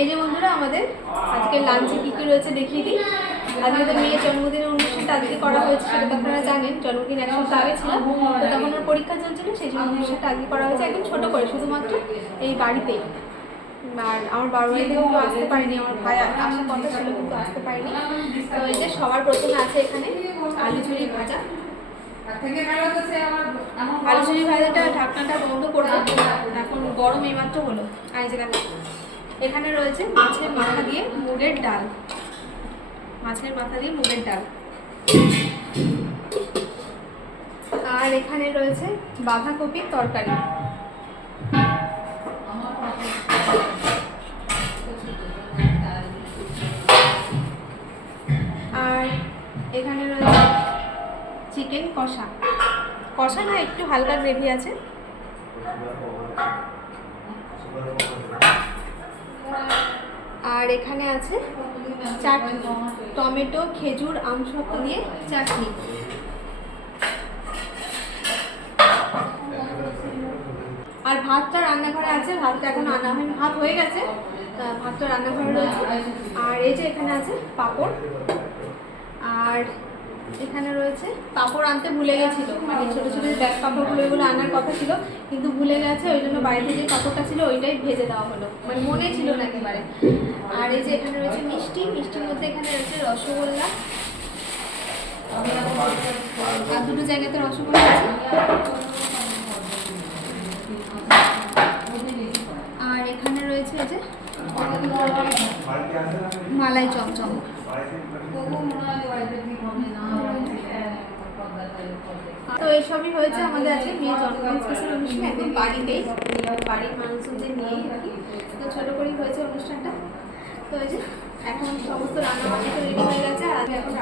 এই যে বন্ধুরা, আমাদের আজকে লাঞ্চে কী কী রয়েছে দেখিয়ে দিই। আজকে তো মেয়ের জন্মদিনের অনুষ্ঠানটা আজকে করা হয়েছে সেটা তো আপনারা জানেন, জন্মদিন এক সপ্তাহ আগে ছিল। তো তখন ওর পরীক্ষা চলছিল, সেই জন্য অনুষ্ঠানটা আজকে করা হয়েছে, একদম ছোটো করে, শুধুমাত্র এই বাড়িতেই। আর আমার বাড়িতেও কেউ আসতে পারেনি, আমার ভাই আসার কথা ছিল, কিন্তু আসতে পারেনি। তো এই যে সবার প্রথমে আছে এখানে আলু ঝুড়ি ভাজা। আলু ঝুড়ি ভাজাটা ঢাকনাটা বন্ধ করব, এখন গরম এইমাত্র হলো। আর যে এখানে রয়েছে মাছের মাথা দিয়ে মুগের ডাল। মাছের মাথা দিয়ে মুগের ডাল। আর এখানে রয়েছে বাঁধাকপির তরকারি। আর এখানে রয়েছে চিকেন কষা। কষা না একটু হালকা গ্রেভি আছে। আর এখানে আছে চাটনি টমেটো, খেজুর আমসত্ব দিয়ে চাটনি। আর ভাতটা রান্নাঘরে আছে, ভাতটা এখন আনা হয়নি, ভাত হয়ে গেছে ভাতটা রান্নাঘরে রয়েছে। আর এই যে এখানে আছে পাপড়। আর এখানে রয়েছে। পাঁপড় আনতে ভুলে গেছিল। মানে ছোটো ছোটো ব্যাগ পাঁপড়গুলো এগুলো আনার কথা ছিল, কিন্তু ভুলে গেছে। ওই জন্য বাড়িতে যে পাঁপড়টা ছিল, ওইটাই ভেজে দেওয়া হলো। মানে মনে ছিল না একেবারে। আর এই যে এখানে রয়েছে মিষ্টি। মিষ্টির মধ্যে এখানে রয়েছে রসগোল্লা। আর দুটো জায়গাতে রসগোল্লা আছে। আর এখানে রয়েছে যে মালাই চমচম। তো এইসবই হয়েছে আমাদের আজকে মেয়ে জন্মদিন অনুষ্ঠান একদম বাড়িতেই। বাড়ির মানুষদের নিয়েই আর কি। তো ছোটো করেই হয়েছে অনুষ্ঠানটা। তো এই যে, এখন সমস্ত রান্না বান্না তো রেডি হয়ে গেছে। আর এখন